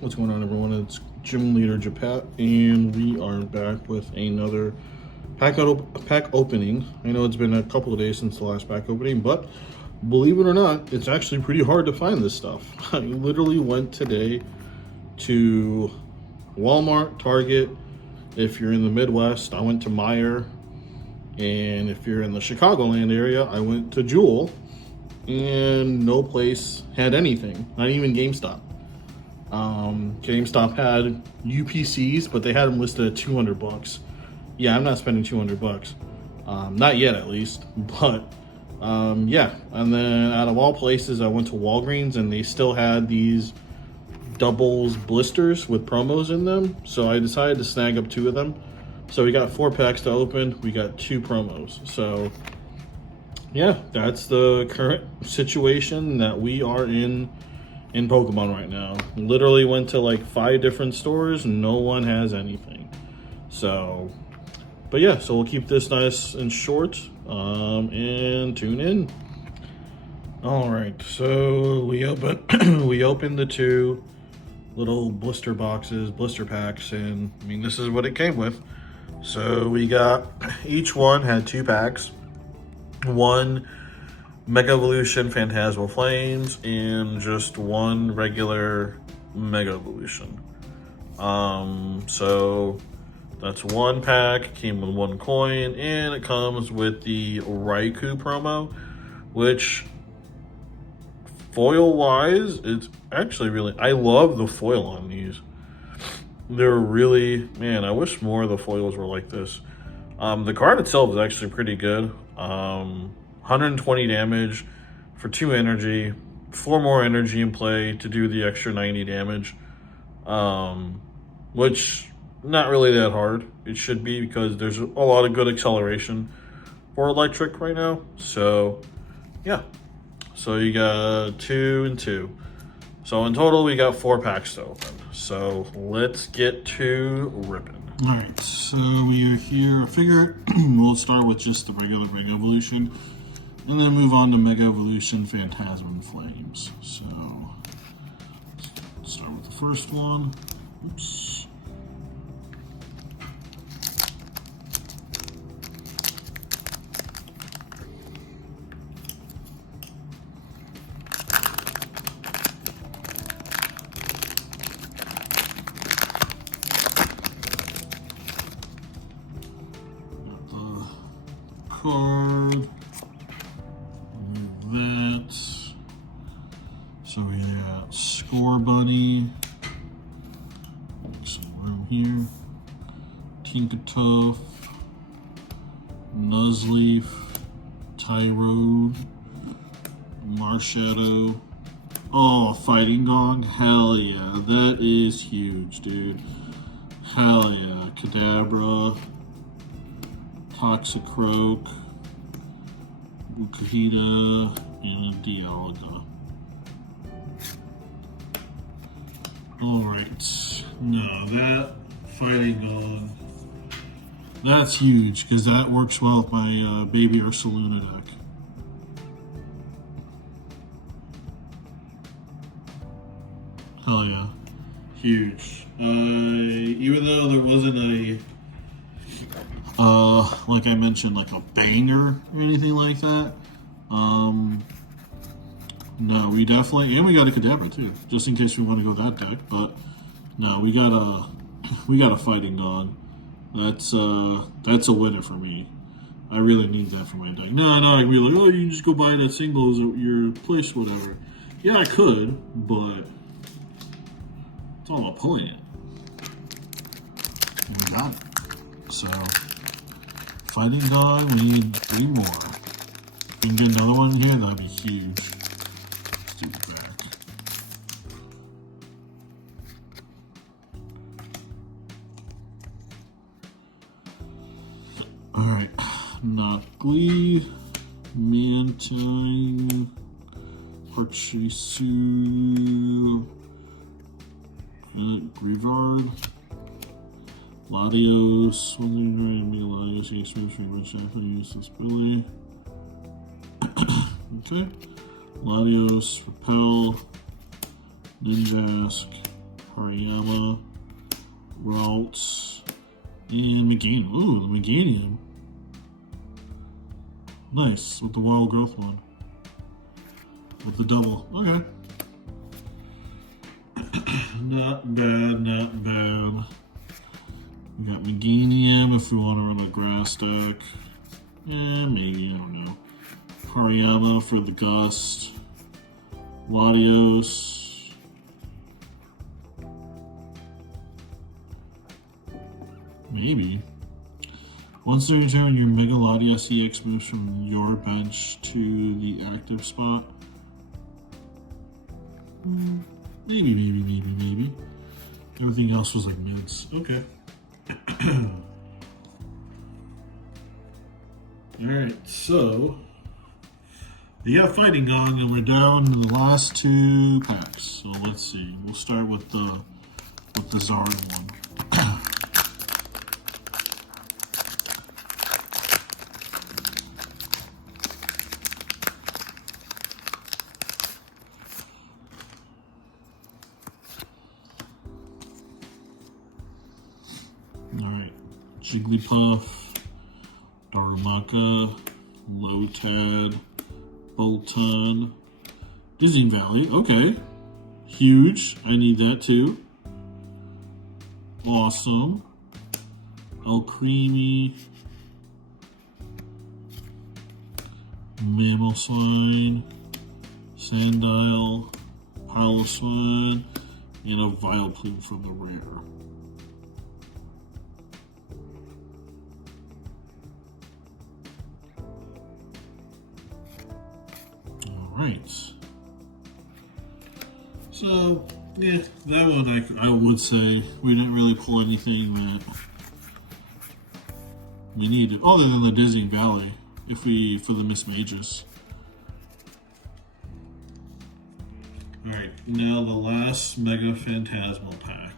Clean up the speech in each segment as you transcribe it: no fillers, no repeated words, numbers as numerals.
What's going on, everyone? It's Gym Leader Japat, and we are back with another pack opening. I know it's been a couple of days since the last pack opening, but believe it or not, it's actually pretty hard to find this stuff. I literally went today to Walmart, Target. If you're in the Midwest, I went to Meijer, and if you're in the Chicagoland area, I went to Jewel, and no place had anything, not even GameStop. GameStop had UPCs, but they had them listed at 200 bucks. Yeah, I'm not spending 200 bucks. Not yet, at least. But yeah, and then out of all places, I went to Walgreens, and they still had these doubles blisters with promos in them. So I decided to snag up 2 of them. So we got 4 packs to open. We got 2 promos. So yeah, that's the current situation that we are in Pokemon right now. Literally went to like 5 different stores, no one has anything. So, but yeah, so we'll keep this nice and short, and tune in. All right, so we opened the 2 little blister packs, and I mean, this is what it came with. So we got, each one had 2 packs, 1 Mega Evolution Phantasmal Flames, and just 1 regular Mega Evolution. So that's 1 pack, came with 1 coin, and it comes with the Raikou promo, which foil wise, it's actually really, I love the foil on these. They're really, man, I wish more of the foils were like this. The card itself is actually pretty good. 120 damage for 2 energy, 4 more energy in play to do the extra 90 damage, which not really that hard. It should be, because there's a lot of good acceleration for electric right now. So yeah, so you got 2 and 2. So in total, we got 4 packs to open. So let's get to ripping. All right, so we are here. I figure we'll start with just the regular Mega Evolution, and then move on to Mega Evolution Phantasm Flames. So let's start with the first one. Oops. Card. That. So we got Score Bunny. Make some room here. Tinkatuff. Nuzleaf. Tyrode. Marshadow. Oh, Fighting Gong. Hell yeah. That is huge, dude. Hell yeah. Kadabra. Toxicroak, Ukahita, and Dialga. Alright, now that Fighting Gong, that's huge, because that works well with my Baby Ursaluna deck. Hell yeah, huge. Even though there wasn't a like I mentioned, like a banger or anything like that. No, we definitely, and we got a Kadabra too, just in case we want to go that deck. But no, we got a Fighting Gong. That's a winner for me. I really need that for my deck. No, I can be like, oh, you can just go buy that single as your place, whatever. Yeah, I could, but it's all about pulling it. And we got it. So. Fighting Gong, we need 3 more. If we can get another one here, that'd be huge. Let's do the back. Alright. Noctli, Mantine, Pachirisu, Grievard. Latios, Latios, he experienced very much after use this ability. Okay. Latios, Repel, Ninjask, Hariyama, Ralts, and Meganium. Ooh, the Meganium. Nice, with the wild growth one. With the double. Okay. Not bad, not bad. We got Meganium if we want to run a grass deck. Maybe, I don't know. Hariyama for the Gust. Latios. Maybe. Once every turn, your Mega Latios EX moves from your bench to the active spot. Maybe. Everything else was like mids. Okay. Alright, so we got fighting on, and we're down to the last 2 packs. So let's see. We'll start with the Zard one. Alright. Jigglypuff, Darumaka, Lotad, Bolton, Disney Valley. Okay. Huge. I need that too. Awesome. Alcremie, Mamoswine, Sandile, Piloswine, and a Vileplume from the rare. Alright. So, yeah, that one I would say we didn't really pull anything that we needed, other than the Disney Valley, for the Miss Mages. Alright, now the last Mega Phantasmal pack.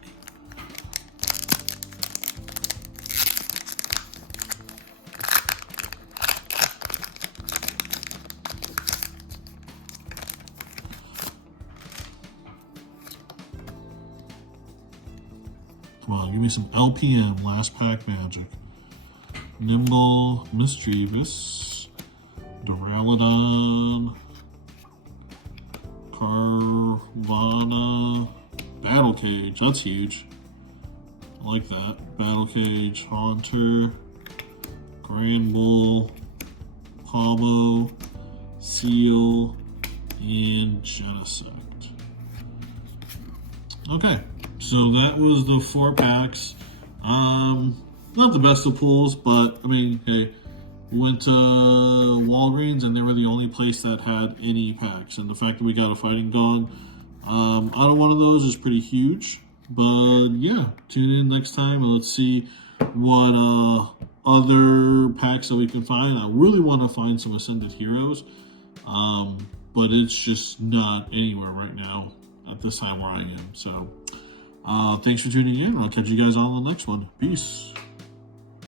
Come on, give me some LPM, last pack magic. Nimble, Mischievous, Duraludon, Carvana, Battle Cage, that's huge. I like that. Battle Cage, Haunter, Granbull, Pablo, Seal, and Genesect. Okay, so that was the 4 packs. Not the best of pulls, but I mean, hey, we went to Walgreens and they were the only place that had any packs. And the fact that we got a Fighting Dog out of one of those is pretty huge. But yeah, tune in next time and let's see what other packs that we can find. I really want to find some Ascended Heroes, but it's just not anywhere right now at this time where I am. So thanks for tuning in. I'll catch you guys on the next one. Peace.